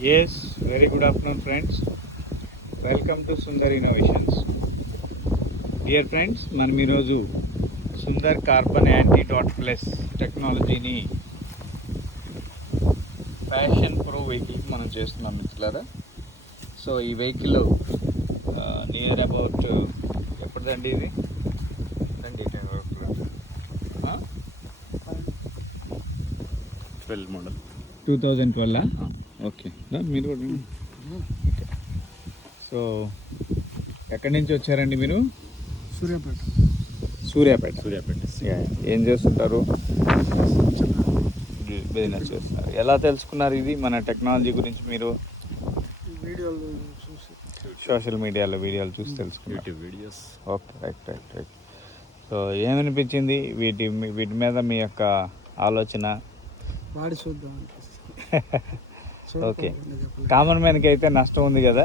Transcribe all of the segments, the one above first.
Yes, very good afternoon, friends. Welcome to Sundar Innovations. Dear friends, మనం ఈరోజు Sundar carbon anti dot plus టెక్నాలజీని passion pro vehicle మనం చేస్తున్నాం మిత్రులారా. సో ఈ వెహికల్ నియర్ అబౌట్ ఎప్పటిదండి ఇది రండి 12 మోడల్ 2012. ఓకే మీరు కూడా ఓకే. సో ఎక్కడి నుంచి వచ్చారండి మీరు? సూర్యాపేట. ఏం చేస్తుంటారు? బిజినెస్ చేస్తున్నారు. ఎలా తెలుసుకున్నారు ఇది మన టెక్నాలజీ గురించి? మీరు సోషల్ మీడియాలో వీడియోలు చూసి తెలుసుకున్నారు. వీడియోస్. Okay, right. సో ఏమనిపించింది వీటి మీద మీ యొక్క ఆలోచన? వాడి చూద్దాం. ఓకే, కామన్ మ్యాన్కి అయితే నష్టం ఉంది కదా,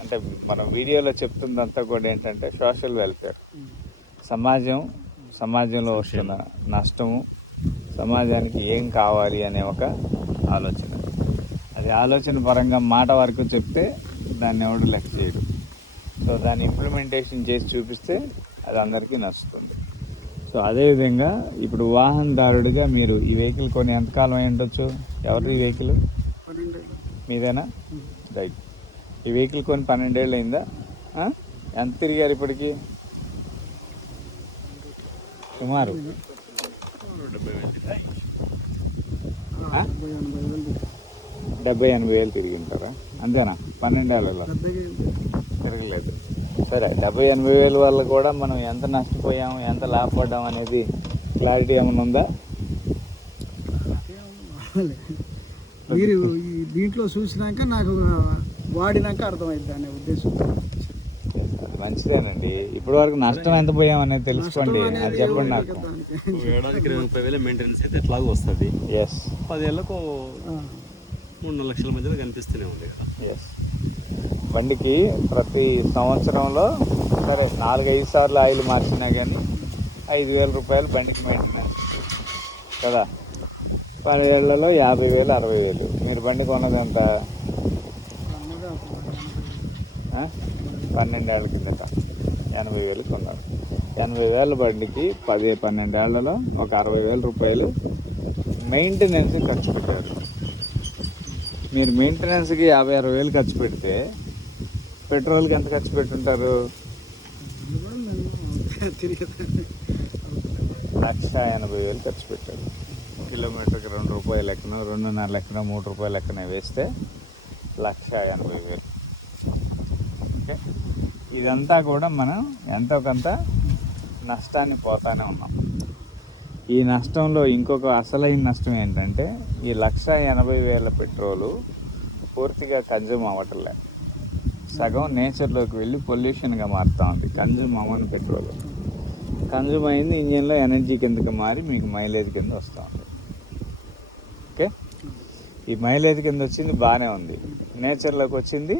అంటే మన వీడియోలో చెప్తుందంతా కూడా ఏంటంటే సోషల్ వెల్ఫేర్, సమాజంలో వస్తున్న నష్టము, సమాజానికి ఏం కావాలి అనే ఒక ఆలోచన. అది ఆలోచన పరంగా మాట వరకు చెప్తే దాన్ని ఎవడు లెక్క చేయడు. సో దాన్ని ఇంప్లిమెంటేషన్ చేసి చూపిస్తే అది అందరికీ నచ్చుతుంది. సో అదేవిధంగా ఇప్పుడు వాహనదారుడిగా మీరు ఈ వెహికల్ కొని ఎంతకాలం అయి ఉండొచ్చు? ఎవరిది ఈ వెహికల్? మీదేనా? రైట్. ఈ వెహికల్ కొని 12 ఏళ్ళు అయిందా? ఎంత తిరిగారు ఇప్పటికి? సుమారు 70-80 వేలు తిరిగి ఉంటారా? అంతేనా? 12 ఏళ్ళలో తిరగలేదు. సరే, 70-80 వేల వల్ల కూడా మనం ఎంత నష్టపోయాము, ఎంత లాభపడ్డాం అనేది క్లారిటీ ఏమైనా ఉందా? మీరు దీంట్లో చూసినాక నాకు వాడినాక అర్థమైంది అనే ఉద్దేశం. మంచిదేనండి. ఇప్పటి వరకు నష్టం ఎంత పోయాం అనేది తెలుసుకోండి, అది చెప్పండి నాకు. ఏడాదికి 30,000 మెయింటెనెన్స్ అయితే ఎట్లాగో వస్తుంది. ఎస్. 10 ఏళ్ళకు 3-4 లక్షల మధ్యలో కనిపిస్తూనే ఉంది కదా. ఎస్. బండికి ప్రతి సంవత్సరంలో సరే 4-5 సార్లు ఆయిల్ మార్చినా కానీ 5,000 రూపాయలు బండికి మెయింటెనెన్స్ కదా. 10 ఏళ్లలో 50,000, 60,000. మీరు బండి కొన్నది ఎంత? 12 ఏళ్ళ కిందట 80,000 కొన్నారు. 80,000 బండికి 12 ఏళ్లలో ఒక 60,000 రూపాయలు మెయింటెనెన్స్ ఖర్చు పెట్టారు. మీరు మెయింటెనెన్స్కి 50-60 ఖర్చు పెడితే పెట్రోల్కి ఎంత ఖర్చు పెట్టుంటారు? 1,80,000 ఖర్చు పెట్టారు. కిలోమీటర్కి 2 రూపాయలు లెక్కన, 2.5 లెక్కన, 3 రూపాయలు లెక్కన వేస్తే 1,80,000. ఓకే, ఇదంతా కూడా మనం ఎంతో కొంత నష్టాన్ని పోతానే ఉన్నాం. ఈ నష్టంలో ఇంకొక అసలైన నష్టం ఏంటంటే ఈ 1,80,000 పెట్రోలు పూర్తిగా కన్జ్యూమ్ అవ్వట్లే. సగం నేచర్లోకి వెళ్ళి పొల్యూషన్గా మారుతూ ఉంది. కన్జ్యూమ్ అవ్వని పెట్రోల్ కన్జ్యూమ్ అయింది ఇంజిన్లో ఎనర్జీ కిందకి మారి మీకు మైలేజ్ కింద వస్తూ ఉంది. ఓకే, ఈ మైలేజ్ కింద వచ్చింది బాగానే ఉంది, నేచర్లోకి వచ్చింది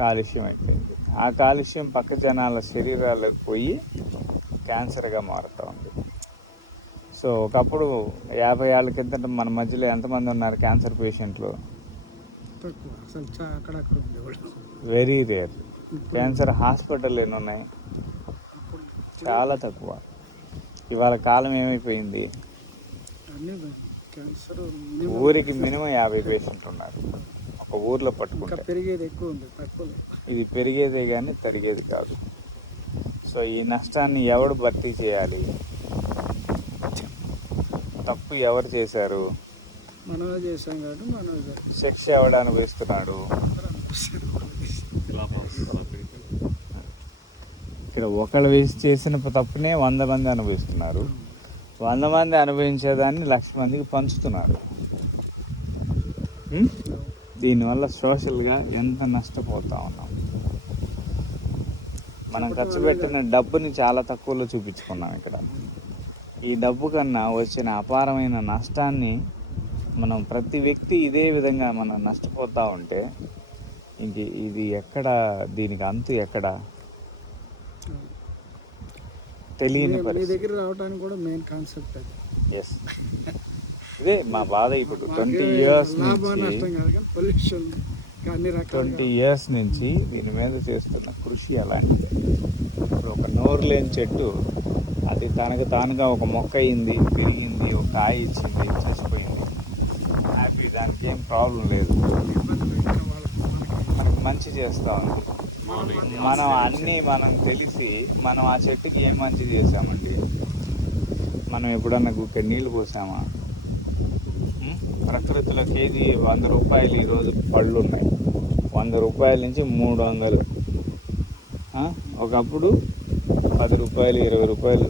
కాలుష్యం అయిపోయింది. ఆ కాలుష్యం పక్క జనాల శరీరాలకు పోయి క్యాన్సర్గా మారుతూ ఉంది. సో ఒకప్పుడు 50 ఏళ్ళ కిందట మన మధ్యలో ఎంతమంది ఉన్నారు క్యాన్సర్ పేషెంట్లు? Very rare. క్యాన్సర్ హాస్పిటల్ ఎన్ని ఉన్నాయి? చాలా తక్కువ. ఇవాళ కాలం ఏమైపోయింది? ఊరికి మినిమం 50 పేషెంట్లు ఉన్నారు ఒక ఊర్లో పట్టుకుంటే. ఇది పెరిగేదే కానీ తరిగేది కాదు. సో ఈ నష్టాన్ని ఎవడు భర్తీ చేయాలి? తప్పు ఎవరు చేశారు? మనమే చేసాం కాబట్టి శిక్ష ఎవడు అనుభవిస్తున్నాడు? ఇక్కడ ఒకళ్ళు వేసి చేసిన తప్పునే 100 మంది అనుభవిస్తున్నారు. 100 మంది అనుభవించేదాన్ని 1,00,000 మందికి పంచుతున్నారు. దీనివల్ల సోషల్గా ఎంత నష్టపోతా ఉన్నాం. మనం ఖర్చు పెట్టిన డబ్బుని చాలా తక్కువలో చూపించుకున్నాం ఇక్కడ. ఈ డబ్బు కన్నా వచ్చిన అపారమైన నష్టాన్ని మనం ప్రతి వ్యక్తి ఇదే విధంగా మనం నష్టపోతూ ఉంటే ఇది ఎక్కడ, దీనికి అంతు ఎక్కడ తెలియని పరిస్థితి. దగ్గర రావడానికి కూడా మెయిన్ కాన్సెప్ట్ అది. ఎస్. ఇదే మా బాధ. ఇప్పుడు 20 years లాభం నుంచి నష్టం కాదు కానీ పొల్యూషన్ అన్ని రకాల 20 years నుంచి దీని మీద చేస్తున్న కృషి అలాంటిది. ఇప్పుడు ఒక నోరు లేని చెట్టు అది తనకు తానుగా ఒక మొక్క అయింది, పెరిగింది, ఒక కాయ ఇచ్చింది, చచ్చిపోయింది, హ్యాపీ, దానికి ఏం ప్రాబ్లం లేదు, మనకి మంచి చేస్తూ ఉంది. మనం అన్నీ మనం తెలిసి మనం ఆ చెట్టుకి ఏం మంచి చేసామండి? మనం ఎప్పుడన్నా గుక్క నీళ్ళు పోసామా? ప్రకృతిలో కేజీ 100 రూపాయలు ఈరోజు పళ్ళు ఉన్నాయి, 100 రూపాయల నుంచి 300. ఒకప్పుడు 10 రూపాయలు, 20 రూపాయలు,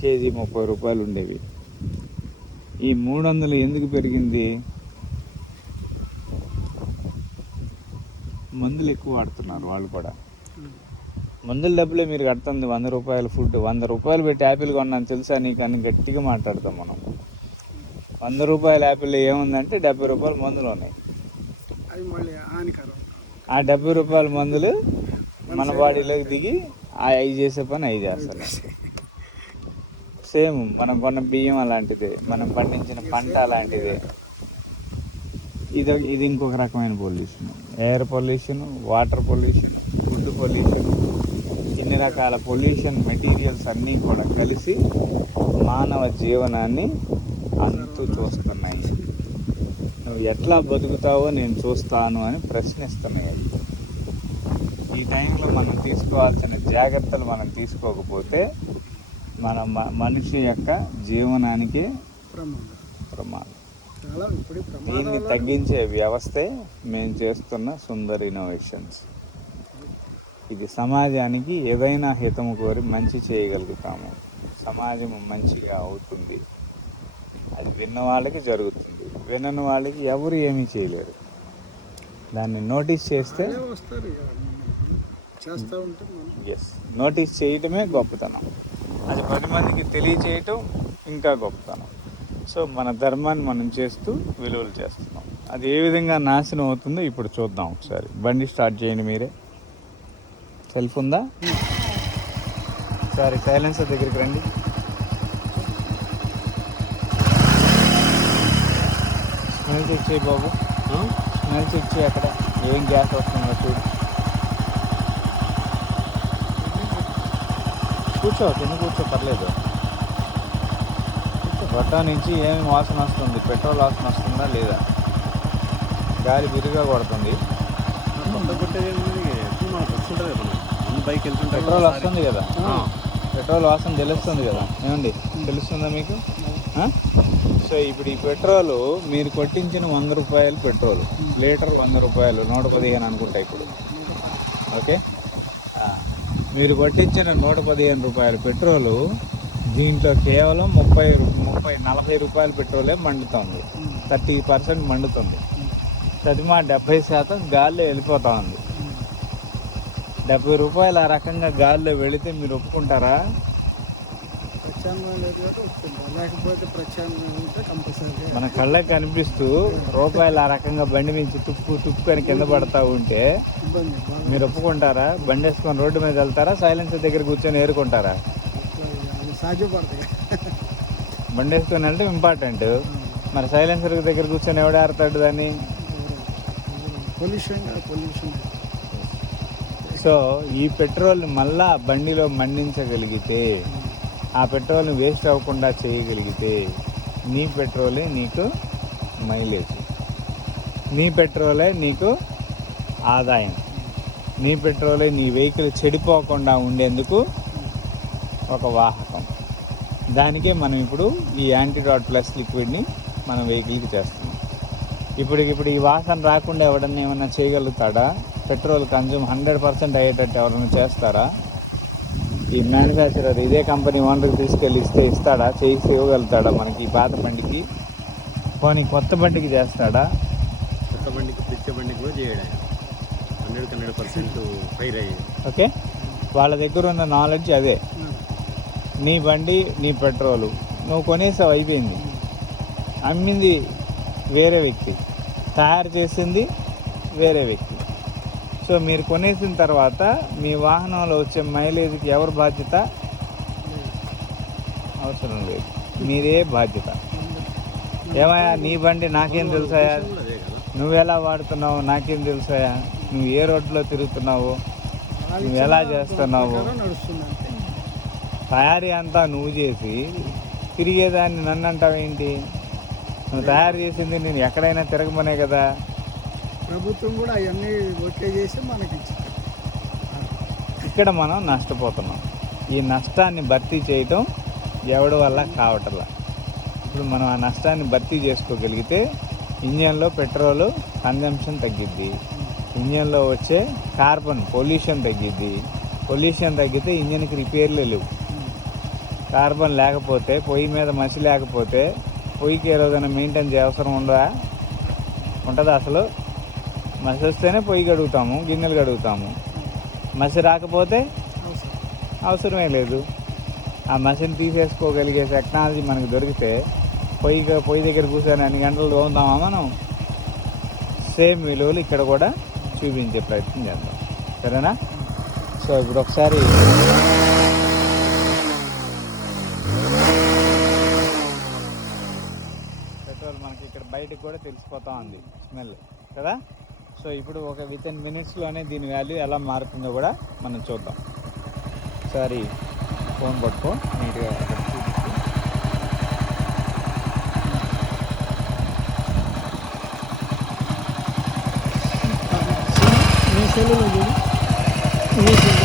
కేజీ 30 రూపాయలు ఉండేవి. ఈ 300 ఎందుకు పెరిగింది? మందులు ఎక్కువ వాడుతున్నారు వాళ్ళు కూడా. మందుల డబ్బులే మీరు కడుతుంది 100 రూపాయల ఫుడ్. 100 రూపాయలు పెట్టి యాపిల్ కొన్నాను తెలుసా నీకు అని గట్టిగా మాట్లాడతాం మనం. 100 రూపాయల యాపిల్ ఏముందంటే 70 రూపాయల మందులు ఉన్నాయి. అది మళ్ళీ హానికరం. ఆ 70 రూపాయల మందులు మన బాడీలోకి దిగి అవి చేసే పని అవి చేస్తారు. సేమ్ మనం కొన్న బియ్యం అలాంటిదే, మనం పండించిన పంట అలాంటిదే. ఇది ఇంకొక రకమైన pollution. Air pollution, water pollution, food pollution, ఇన్ని రకాల పొల్యూషన్ మెటీరియల్స్ అన్నీ కూడా కలిసి మానవ జీవనాన్ని అంతు చూస్తున్నాయి. నువ్వు ఎట్లా బతుకుతావో నేను చూస్తాను అని ప్రశ్నిస్తున్నాయి. ఈ టైంలో మనం తీసుకోవాల్సిన జాగ్రత్తలు మనం తీసుకోకపోతే మన మనిషి యొక్క జీవనానికి ప్రమాదం. దీన్ని తగ్గించే వ్యవస్థే మేము చేస్తున్న సుందర్ ఇన్నోవేషన్స్. ఇది సమాజానికి ఏదైనా హితము కోరి మంచి చేయగలుగుతాము, సమాజం మంచిగా అవుతుంది. అది విన్న వాళ్ళకి జరుగుతుంది, వినని వాళ్ళకి ఎవరు ఏమీ చేయలేరు. దాన్ని నోటీస్ చేస్తే ఎస్, నోటీస్ చేయటమే గొప్పతనం. అది 10 మందికి తెలియచేయటం ఇంకా గొప్పతనం. సో మన ధర్మాన్ని మనం చేస్తూ విలువలు చేస్తున్నాం. అది ఏ విధంగా నాశనం అవుతుందో ఇప్పుడు చూద్దాం ఒకసారి. బండి స్టార్ట్ చేయండి మీరే. సెల్ఫ్ ఉందా? సరే, సైలెన్సర్ దగ్గరికి రండి. స్మెల్ చెక్ చేయి బాబు, స్మెల్ చెక్ చేయి. అక్కడ ఏం గ్యాస్ వస్తుందో చూడు. కూర్చో, కింద కూర్చో, పర్లేదు. గొట్టం నుంచి ఏమి వాసన వస్తుంది? పెట్రోల్ వాసన వస్తుందా లేదా? గాలి బిరుగా కొడుతుంది. పెట్రోల్ వస్తుంది కదా, పెట్రోల్ వాసన తెలుస్తుంది కదా. ఏమండి, తెలుస్తుందా మీకు? సో ఇప్పుడు ఈ పెట్రోలు మీరు కొట్టించిన 100 రూపాయలు పెట్రోల్, లీటర్ 100 రూపాయలు, 115 అనుకుంటా ఇప్పుడు. ఓకే, మీరు కొట్టించిన 115 రూపాయల పెట్రోలు దీంట్లో కేవలం 30-40 రూపాయల పెట్రోలే మండుతుంది. 30% మండుతుంది. తదిమా 70% గాల్లో వెళ్ళిపోతూ ఉంది. 70 రూపాయలు ఆ రకంగా గాల్లో వెళితే మీరు ఒప్పుకుంటారా? మన కళ్ళకి కనిపిస్తూ రూపాయలు ఆ రకంగా బండి నుంచి తుప్పుకొని కింద పడతా ఉంటే మీరు ఒప్పుకుంటారా? బండి వేసుకొని రోడ్డు మీద వెళ్తారా? సైలెన్సర్ దగ్గర కూర్చొని ఏరుకుంటారా? బండి వేసుకొని వెళ్తే ఇంపార్టెంట్. మరి సైలెన్సర్ దగ్గర కూర్చొని ఎవడు ఆడతాడు దాన్ని? పొల్యూషన్. సో ఈ పెట్రోల్ని మళ్ళా బండిలో మండించగలిగితే, ఆ పెట్రోల్ని వేస్ట్ అవ్వకుండా చేయగలిగితే నీ పెట్రోలే నీకు మైలేజ్, నీ పెట్రోలే నీకు ఆదాయం, నీ పెట్రోలే నీ వెహికల్ చెడిపోకుండా ఉండేందుకు ఒక వాహకం. దానికే మనం ఇప్పుడు ఈ యాంటీడాట్ ప్లస్ లిక్విడ్ని మన వెహికల్కి చేస్తున్నాం. ఇప్పుడు ఈ వాసన రాకుండా ఎవడన్నా ఏమన్నా చేయగలుగుతాడా? పెట్రోల్ కన్జ్యూమ్ 100% అయ్యేటట్టు ఎవరైనా చేస్తారా? ఈ మ్యానుఫ్యాక్చరర్ ఇదే కంపెనీ ఓనర్కి తీసుకెళ్ళి ఇస్తాడా? చేసి ఇవ్వగలుగుతాడా మనకి ఈ పాత బండికి? పోనీ కొత్త బండికి చేస్తాడా? కొత్త బండికి, పిచ్చ బండికి కూడా చేయడా? 100% ఫైర్ అయ్యేది. ఓకే, వాళ్ళ దగ్గర ఉన్న నాలెడ్జ్ అదే. నీ బండి, నీ పెట్రోలు నువ్వు కొనేసావు, అయిపోయింది. అమ్మింది వేరే వ్యక్తి, తయారు చేసింది వేరే వ్యక్తి. సో మీరు కొనేసిన తర్వాత మీ వాహనంలో వచ్చే మైలేజ్కి ఎవరు బాధ్యత? అవసరం లేదు, మీరే బాధ్యత. ఏమయ్యా నీ బండి నాకేం తెలుసాయా, ఉద్దేశం కూడా అదే కదా. నువ్వెలా వాడుతున్నావు నాకేం తెలుసాయా, నువ్వు ఏ రోడ్లో తిరుగుతున్నావు, వాళ్ళు నువ్వు ఎలా ఇచ్చిన చేస్తున్నావు, ప్రకారం నడుస్తుంది అంతే. తయారీ అంతా నువ్వు చేసి తిరిగేదాన్ని నన్ను అంటావేంటి? నువ్వు తయారు చేసింది నేను ఎక్కడైనా తిరగమనే కదా. ప్రభుత్వం కూడా అవన్నీ ఓకే చేసి మనకి ఇచ్చింది. ఇక్కడ మనం నష్టపోతున్నాం. ఈ నష్టాన్ని భర్తీ చేయటం ఎవడి వల్ల కావట్లా. ఇప్పుడు మనం ఆ నష్టాన్ని భర్తీ చేసుకోగలిగితే ఇంజన్లో పెట్రోలు కన్జంప్షన్ తగ్గిద్ది, ఇంజన్లో వచ్చే కార్బన్ పొల్యూషన్ తగ్గిద్ది, పొల్యూషన్ తగ్గితే ఇంజన్కి రిపేర్లే లేవు. కార్బన్ లేకపోతే, పొయ్యి మీద మసి లేకపోతే పొయ్యికి ఏ రోజైనా మెయింటైన్ చేయ అవసరం ఉంటుందా అసలు? మసి వస్తేనే పొయ్యి కడుగుతాము, గిన్నెలు కడుగుతాము. మసి రాకపోతే అవసరం. అవసరమే లేదు. ఆ మసిని తీసేసుకోగలిగే టెక్నాలజీ మనకు దొరికితే పొయ్యి దగ్గర కూర్చొని అన్ని గంటలు తోముతామా మనం? సేమ్ విలువలు ఇక్కడ కూడా చూపించే ప్రయత్నం చేద్దాం, సరేనా? సో ఇప్పుడు ఒకసారి పెట్రోల్ మనకి ఇక్కడ బయటకు కూడా తెలిసిపోతా ఉంది స్మెల్ కదా. సో ఇప్పుడు ఒక వితిన్ మినిట్స్లోనే దీని వాల్యూ ఎలా మారుతుందో కూడా మనం చూద్దాం. ఒకసారి ఫోన్ పట్టుకో నీట్గా అక్కడ చూపించు. మీ సెల్లులో చూడు, మీ సెల్లు.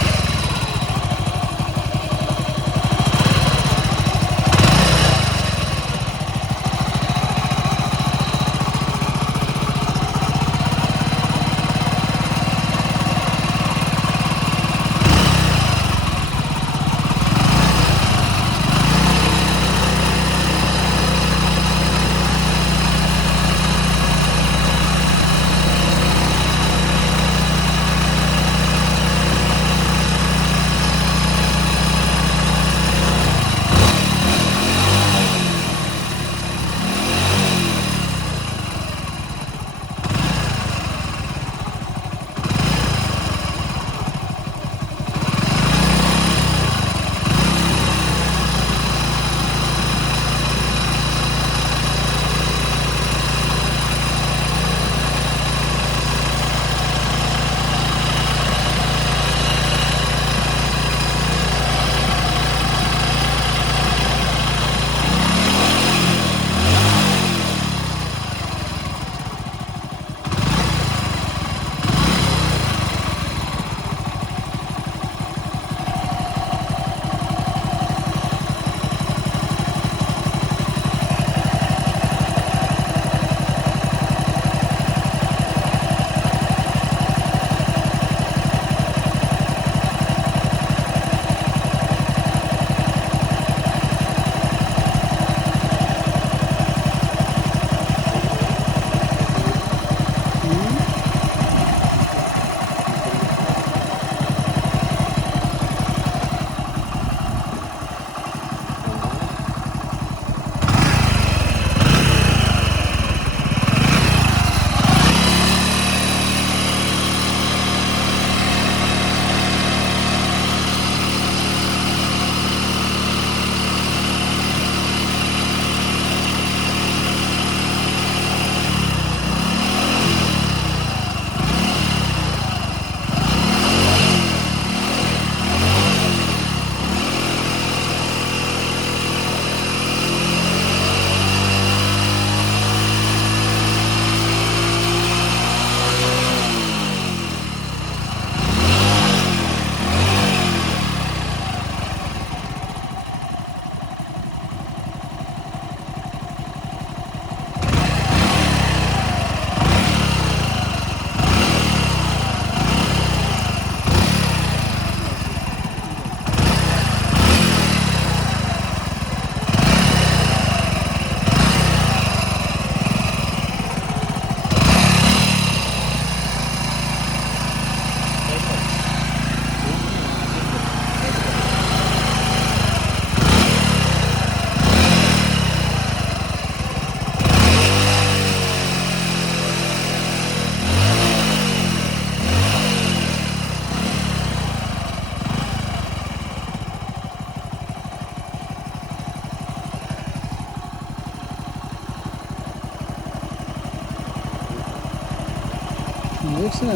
వేసిన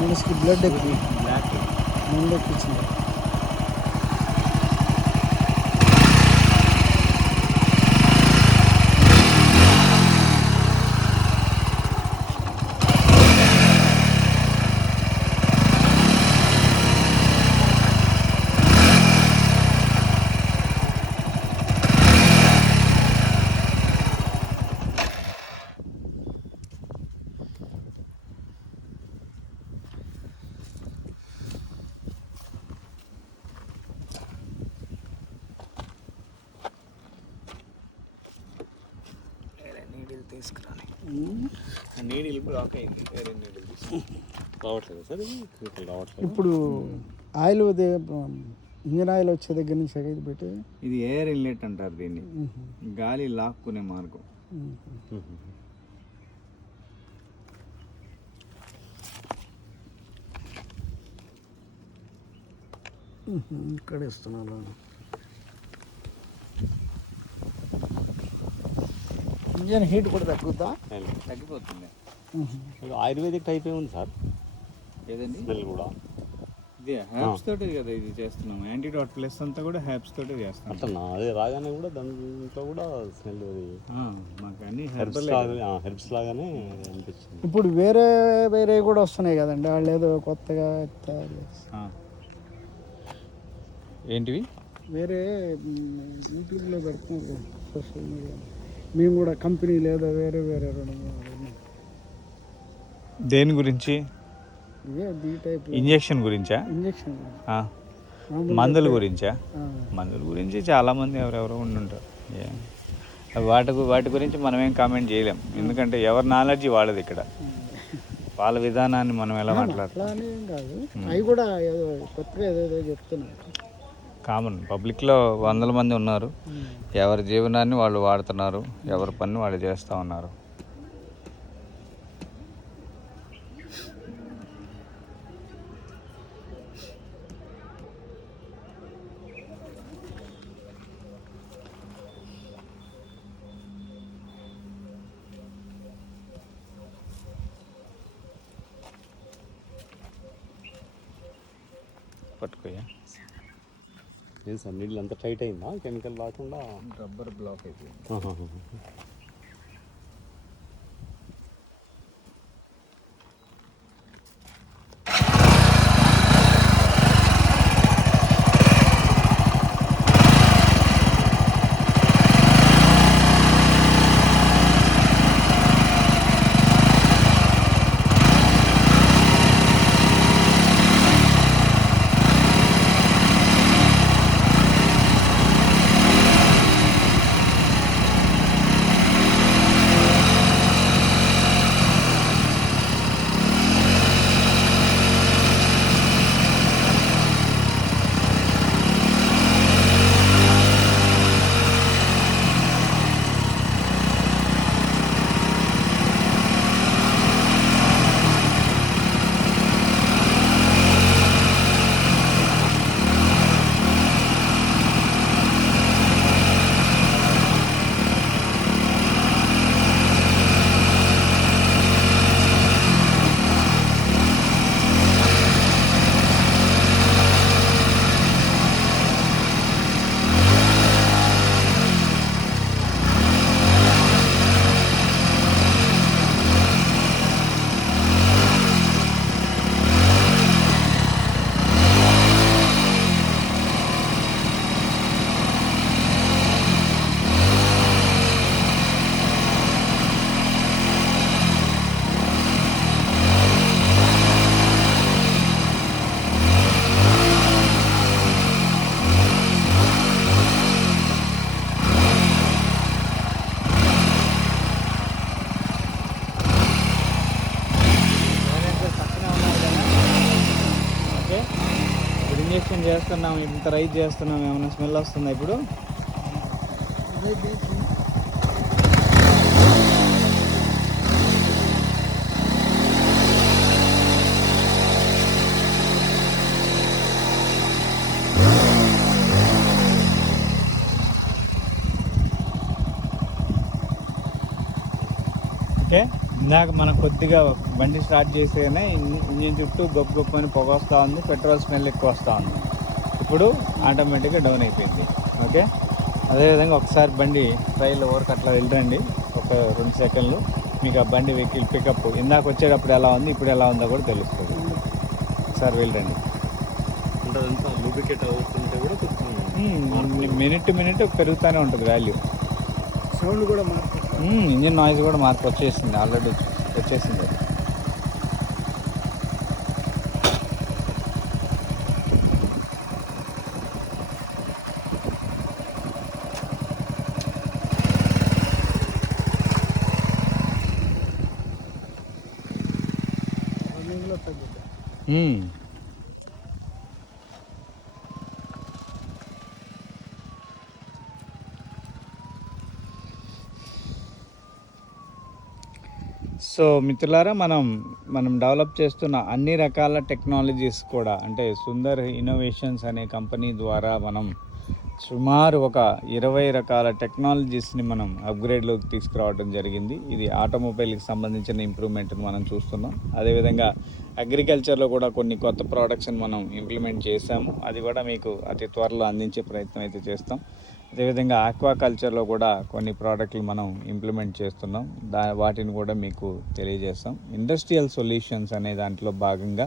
మనసుకి బ్లడ్ ఎక్కువ బ్లాక్ ముందు ఎక్కించింది. నీడిల్ తీసుకురాని నీడిల్ బ్లాక్ అయింది, వేరే నీడిల్ రావట్లేదు సార్, ఇది రావట్లేదు. ఇప్పుడు ఆయిల్ ఇంజన్ ఆయిల్ వచ్చే దగ్గర నుంచి ఇది పెట్టి ఇది ఎయిర్ ఇన్లెట్ అంటారు దీన్ని, గాలి లాక్కునే మార్గం. ఇక్కడ ఇస్తున్నాను. ఇంజన్ హీట్ కూడా తగ్గుద్దా? తగ్గిపోతుంది. ఆయుర్వేదిక్ టైప్ ఉంది సార్, ఏదండి స్మెల్ కూడా. ఇది హ్యాప్స్ తోటి కదా ఇది చేస్తున్నాం, యాంటీడాట్ ప్లస్ అంతా కూడా హ్యాప్స్ తోటి చేస్తాం. అట్లా అదే రాగానే కూడా దాంట్లో కూడా స్మెల్ అది మాకు అన్ని హెర్బ్స్ లాగానే అనిపించింది. ఇప్పుడు వేరే వేరే కూడా వస్తున్నాయి కదండి, వాళ్ళు ఏదో కొత్తగా తయారు చేస్తారు. ఏంటివి వేరే యూట్యూబ్లో పెడుతున్నారు సోషల్ మీడియా. మేము కూడా కంపెనీ లేదా వేరే వేరే 2-3 దేని గురించి? ఇవే బీ టైప్ ఇంజెక్షన్ గురించా? ఇంజెక్షన్ మందుల గురించా? మందుల గురించి చాలామంది ఎవరెవరో ఉండుంటారు. వాటి గురించి మనం ఏం కామెంట్ చేయలేం, ఎందుకంటే ఎవరి నాలెడ్జ్ వాళ్ళది. ఇక్కడ వాళ్ళ విధానాన్ని మనం ఎలా మాట్లాడతాం? అట్లా అని ఏం కాదు, అవి కూడా ఏదో కొత్తగా ఏదేదో చెప్తున్నారు. కామన్ పబ్లిక్లో 100 మంది ఉన్నారు, ఎవరి జీవనాన్ని వాళ్ళు వాడుతున్నారు, ఎవరి పని వాళ్ళు చేస్తూ ఉన్నారు. పట్టుకోయా ఏం సార్, నీళ్ళు అంత టైట్ అయిందా కెమికల్ రాకుండా? రబ్బర్ బ్లాక్ అయిపోయింది. ఇంజెక్షన్ చేస్తున్నాం, ఇంత రైజ్ చేస్తున్నాం, ఏమైనా స్మెల్ వస్తుందా ఇప్పుడు? ఓకే ఇందాక మనం కొద్దిగా బండి స్టార్ట్ చేసేనే ఇంజిన్ చుట్టూ గొప్ప గొప్ప అని పొగ వస్తూ ఉంది, పెట్రోల్ స్మెల్ ఎక్కువ వస్తూ ఉంది. ఇప్పుడు ఆటోమేటిక్గా డౌన్ అయిపోయింది. ఓకే, అదేవిధంగా ఒకసారి బండి ట్రైల్ ఓవర్కి అట్లా వెళ్ళండి, ఒక 2 సెకండ్లు. మీకు ఆ బండి వెహికల్ పికప్ ఇందాక వచ్చేటప్పుడు ఎలా ఉంది, ఇప్పుడు ఎలా ఉందో కూడా తెలుస్తుంది. ఒకసారి వెళ్ళండి. అంటే అదంతా లూబ్రికేట్ అవుతుంటే కూడా మినిట్ పెరుగుతూనే ఉంటుంది వాల్యూ. సౌండ్ కూడా మారుతుంది. ఇంజిన్ నాయిస్ కూడా మార్పు వచ్చేసింది, ఆల్రెడీ వచ్చేసింది. రన్నింగ్లో తగ్గుతుంది. సో మిత్రులారా, మనం డెవలప్ చేస్తున్న అన్ని రకాల టెక్నాలజీస్ కూడా, అంటే సుందర్ ఇన్నోవేషన్స్ అనే కంపెనీ ద్వారా మనం సుమారు ఒక 20 రకాల టెక్నాలజీస్ని మనం అప్గ్రేడ్లోకి తీసుకురావడం జరిగింది. ఇది ఆటోమొబైల్కి సంబంధించిన ఇంప్రూవ్మెంట్ని మనం చూస్తున్నాం. అదేవిధంగా అగ్రికల్చర్లో కూడా కొన్ని కొత్త ప్రోడక్ట్స్ని మనం ఇంప్లిమెంట్ చేశాము. అది కూడా మీకు అతి త్వరలో అందించే ప్రయత్నం అయితే చేస్తాం. అదేవిధంగా ఆక్వాకల్చర్లో కూడా కొన్ని ప్రోడక్ట్లు మనం ఇంప్లిమెంట్ చేస్తున్నాం, వాటిని కూడా మీకు తెలియజేస్తాం. ఇండస్ట్రియల్ సొల్యూషన్స్ అనే దాంట్లో భాగంగా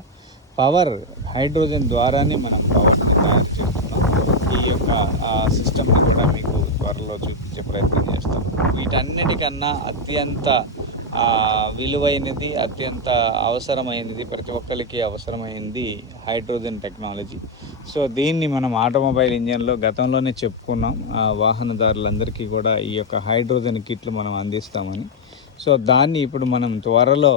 హైడ్రోజన్ ద్వారానే మనం పవర్ని తయారు చేస్తున్నాం. ఈ యొక్క సిస్టమ్ని కూడా మీకు త్వరలో చూపించే ప్రయత్నం చేస్తాం. వీటన్నిటికన్నా అత్యంత విలువైనది, అత్యంత అవసరమైనది, ప్రతి ఒక్కరికి అవసరమైనది హైడ్రోజన్ టెక్నాలజీ. సో దీన్ని మనం ఆటోమొబైల్ ఇంజన్లో గతంలోనే చెప్పుకున్నాం, వాహనదారులందరికీ కూడా ఈ యొక్క హైడ్రోజన్ కిట్లు మనం అందిస్తామని. సో దాన్ని ఇప్పుడు త్వరలో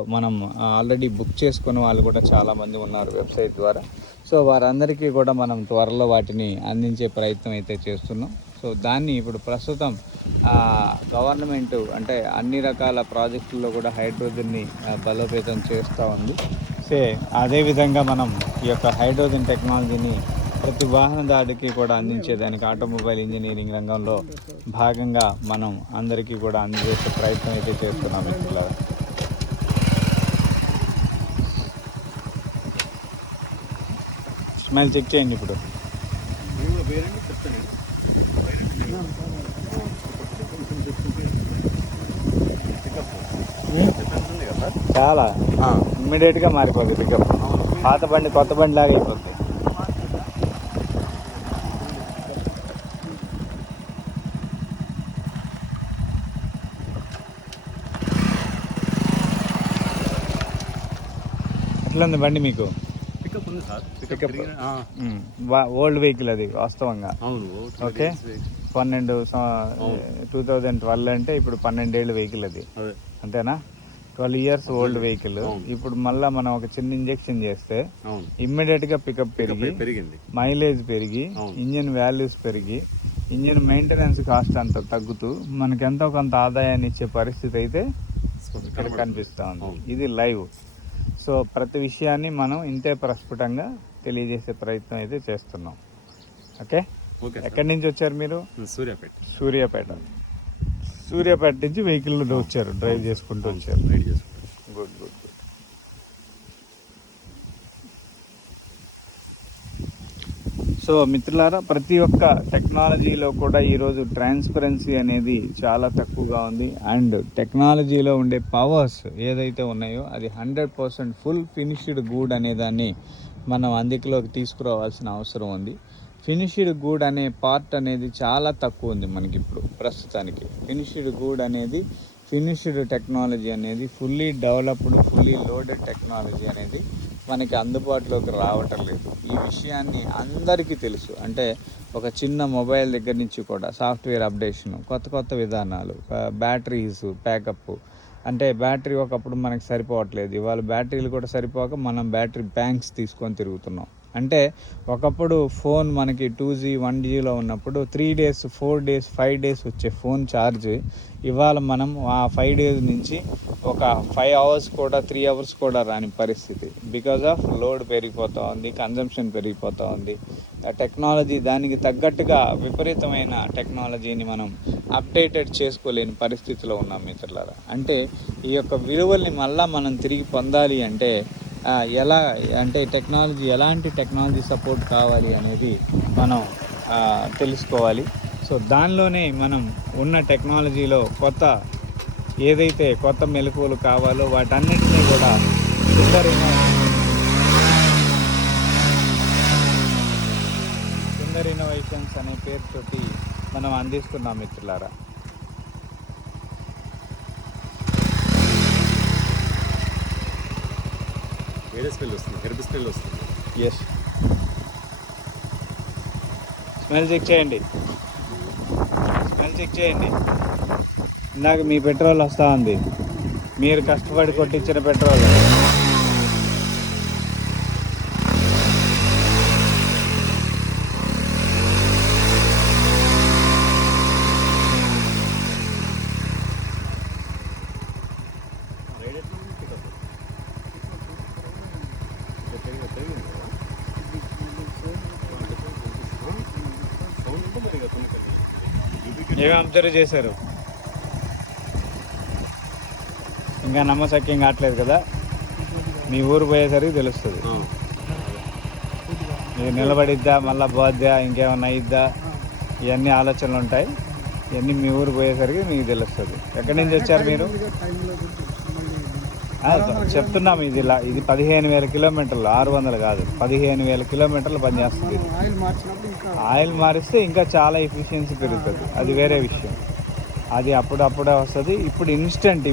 ఆల్రెడీ బుక్ చేసుకున్న వాళ్ళు కూడా చాలామంది ఉన్నారు వెబ్సైట్ ద్వారా. సో వారందరికీ కూడా మనం త్వరలో వాటిని అందించే ప్రయత్నం అయితే చేస్తున్నాం. సో దాన్ని ఇప్పుడు ప్రస్తుతం గవర్నమెంట్ అంటే అన్ని రకాల ప్రాజెక్టుల్లో కూడా హైడ్రోజన్ని బలోపేతం చేస్తూ ఉంది. అదేవిధంగా మనం ఈ యొక్క హైడ్రోజన్ టెక్నాలజీని ప్రతి వాహనదారుడికి కూడా అందించేదానికి ఆటోమొబైల్ ఇంజనీరింగ్ రంగంలో భాగంగా మనం అందరికీ కూడా అందజేసే ప్రయత్నం అయితే చేస్తున్నాం. ఇట్లా స్మెల్ చెక్ చేయండి. ఇప్పుడు చాలా ఇమ్మీడియట్గా మారిపోతుంది పికప్. పాత బండి కొత్త బండి లాగా అయిపోతుంది. ఎట్లా ఉంది బండి మీకు? పికప్ ఉంది సార్. పికప్ ఓల్డ్ వెహికల్ అది వాస్తవంగా. ఓకే, 2012 అంటే ఇప్పుడు 12 ఏళ్ళ వెహికల్ అది, అంతేనా? 12 ఇయర్స్ ఓల్డ్ వెహికల్. ఇప్పుడు మళ్ళీ మనం ఒక చిన్న ఇంజెక్షన్ చేస్తే ఇమ్మీడియట్ గా పికప్ పెరిగింది, మైలేజ్ పెరిగి, ఇంజిన్ వాల్యూస్ పెరిగి, ఇంజిన్ మెయింటెనెన్స్ కాస్ట్ అంత తగ్గుతూ మనకి ఎంతో కొంత ఆదాయాన్ని ఇచ్చే పరిస్థితి అయితే ఇక్కడ కనిపిస్తూ ఉంది. ఇది లైవ్. సో ప్రతి విషయాన్ని మనం ఇంతే ప్రస్ఫుటంగా తెలియజేసే ప్రయత్నం అయితే చేస్తున్నాం. ఓకే, ఎక్కడి నుంచి వచ్చారు మీరు? సూర్యాపేట నుంచి వెహికల్లో వచ్చారు, డ్రైవ్ చేసుకుంటూ వచ్చారు. గుడ్. సో మిత్రులారా, ప్రతి ఒక్క టెక్నాలజీలో కూడా ఈరోజు ట్రాన్స్పరెన్సీ అనేది చాలా తక్కువగా ఉంది. అండ్ టెక్నాలజీలో ఉండే పవర్స్ ఏదైతే ఉన్నాయో అది 100% ఫుల్ ఫినిష్డ్ గూడ్ అనేదాన్ని మనం అందులోకి తీసుకురావాల్సిన అవసరం ఉంది. ఫినిష్డ్ గూడ్ అనే పార్ట్ అనేది చాలా తక్కువ ఉంది మనకి ఇప్పుడు ప్రస్తుతానికి. ఫినిష్డ్ గూడ్ అనేది, ఫినిష్డ్ టెక్నాలజీ అనేది, fully developed, fully loaded technology అనేది మనకి అందుబాటులోకి రావటం లేదు. ఈ విషయాన్ని అందరికీ తెలుసు. అంటే ఒక చిన్న మొబైల్ దగ్గర నుంచి కూడా సాఫ్ట్వేర్ అప్డేషను, కొత్త విధానాలు, బ్యాటరీస్ ప్యాకప్, అంటే బ్యాటరీ ఒకప్పుడు మనకి సరిపోవట్లేదు, ఇవాళ బ్యాటరీలు కూడా సరిపోక మనం బ్యాటరీ బ్యాంక్స్ తీసుకొని తిరుగుతున్నాం. అంటే ఒకప్పుడు ఫోన్ మనకి 2G 1Gలో ఉన్నప్పుడు 3 days 4 days 5 days వచ్చే ఫోన్ ఛార్జ్ ఇవాళ మనం ఆ 5 days నుంచి ఒక 5 hours కూడా 3 hours కూడా రాని పరిస్థితి. బికాజ్ ఆఫ్ లోడ్ పెరిగిపోతూ ఉంది, కన్జంప్షన్ పెరిగిపోతూ ఉంది. ఆ టెక్నాలజీ దానికి తగ్గట్టుగా విపరీతమైన టెక్నాలజీని మనం అప్డేటెడ్ చేసుకోలేని పరిస్థితిలో ఉన్నాం మిత్రులారా. అంటే ఈ యొక్క విలువల్ని మళ్ళా మనం తిరిగి పొందాలి అంటే ఎలా అంటే టెక్నాలజీ ఎలాంటి టెక్నాలజీ సపోర్ట్ కావాలి అనేది మనం తెలుసుకోవాలి. సో దానిలోనే మనం ఉన్న టెక్నాలజీలో ఏదైతే కొత్త మెలకువలు కావాలో వాటన్నిటినీ కూడా సుందర్ ఇన్నోవేషన్స్ అనే పేరుతోటి మనం అందిస్తున్నాం మిత్రులారా. వేరే స్మెల్ వస్తుంది, హెర్బ్ స్మెల్ వస్తుంది. ఎస్, స్మెల్ చెక్ చేయండి. ఇందాక మీ పెట్రోల్ వస్తూ ఉంది, మీరు కష్టపడి కొట్టించిన పెట్రోల్. ఏమేమి అబ్జర్వ్ చేశారు? ఇంకా నమ్మశక్యం కావట్లేదు కదా, మీ ఊరు పోయేసరికి తెలుస్తుంది. మీరు నిలబడిద్దా, మళ్ళీ పోద్దా, ఇంకేమన్నా అయిద్దా, ఇవన్నీ ఆలోచనలు ఉంటాయి. ఇవన్నీ మీ ఊరు పోయేసరికి మీకు తెలుస్తుంది. ఎక్కడి నుంచి వచ్చారు మీరు? చెప్తున్నాము, ఇది 15,000 కిలోమీటర్లు, 600 కాదు, 15,000 కిలోమీటర్లు పనిచేస్తుంది. ఆయిల్ మారిస్తే ఇంకా చాలా ఎఫిషియన్సీ పెరుగుతుంది, అది వేరే విషయం. అది అప్పుడప్పుడే వస్తుంది. ఇప్పుడు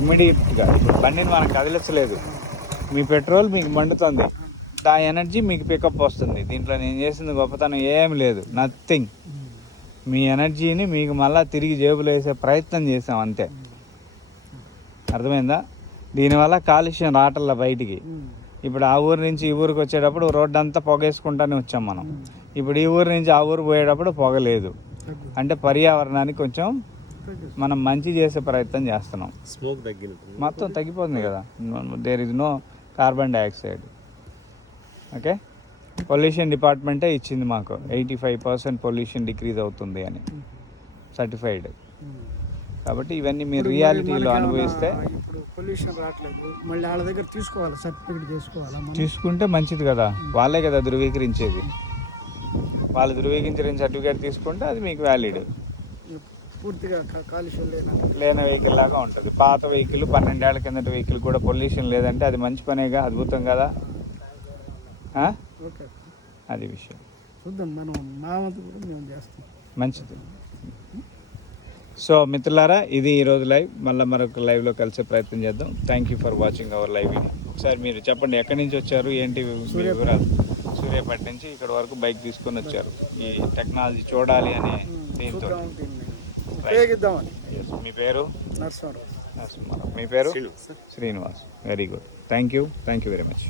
ఇమ్మీడియట్గా ఇప్పుడు బండిని మనం కదిలించలేదు, మీ పెట్రోల్ మీకు మండుతుంది, ఆ ఎనర్జీ మీకు పికప్ వస్తుంది. దీంట్లో నేను చేసింది గొప్పతనం ఏం లేదు, నథింగ్. మీ ఎనర్జీని మీకు మళ్ళీ తిరిగి జేబులో వేసే ప్రయత్నం చేసాం అంతే. అర్థమైందా? దీనివల్ల కాలుష్యం రావట్లా బయటికి. ఇప్పుడు ఆ ఊరు నుంచి ఈ ఊరికి వచ్చేటప్పుడు రోడ్డు అంతా పొగేసుకుంటానే వచ్చాం మనం. ఇప్పుడు ఈ ఊరు నుంచి ఆ ఊరు పోయేటప్పుడు పొగలేదు. అంటే పర్యావరణానికి కొంచెం మనం మంచి చేసే ప్రయత్నం చేస్తున్నాం. స్మోక్ తగ్గినట్టు మొత్తం తగ్గిపోతుంది కదా, there is no carbon dioxide. Okay, pollution డిపార్ట్మెంటే ఇచ్చింది మాకు 85% పొల్యూషన్ డిక్రీజ్ అవుతుంది అని సర్టిఫైడ్. కాబట్టి ఇవన్నీ మీరు రియాలిటీలో అనుభవిస్తే పొల్యూషన్ రావట్లేదు, మళ్ళీ వాళ్ళ దగ్గర తీసుకోవాలి, సర్టిఫికేట్ చేసుకోవాలి. తీసుకుంటే మంచిది కదా, వాళ్ళే కదా ధృవీకరించేది. వాళ్ళు ధృవీకరించిన సర్టిఫికేట్ తీసుకుంటే అది మీకు వ్యాలిడ్. పూర్తిగా కాలుష్యం లేని వెహికల్ లాగా ఉంటుంది. పాత వెహికల్ 12 ఏళ్ల కిందటి వెహికల్ కూడా పొల్యూషన్ లేదంటే అది మంచి పనేగా, అద్భుతం కదా. అది విషయం. చూద్దాం, మనం మా వంతు కూడా మేము చేస్తాం. మంచిది. సో మిత్రులారా, ఇది ఈరోజు లైవ్. మళ్ళీ మరొక లైవ్లో కలిసే ప్రయత్నం చేద్దాం. Thank you for watching our live. ఒకసారి మీరు చెప్పండి, ఎక్కడి నుంచి వచ్చారు, ఏంటి మీ వివరాలు? సూర్యాపేట నుంచి ఇక్కడ వరకు బైక్ తీసుకొని వచ్చారు ఈ టెక్నాలజీ చూడాలి అనే దీంతో. మీ పేరు? నరసింహారావు. మీ పేరు? Srinivas. Very good. Thank you very much.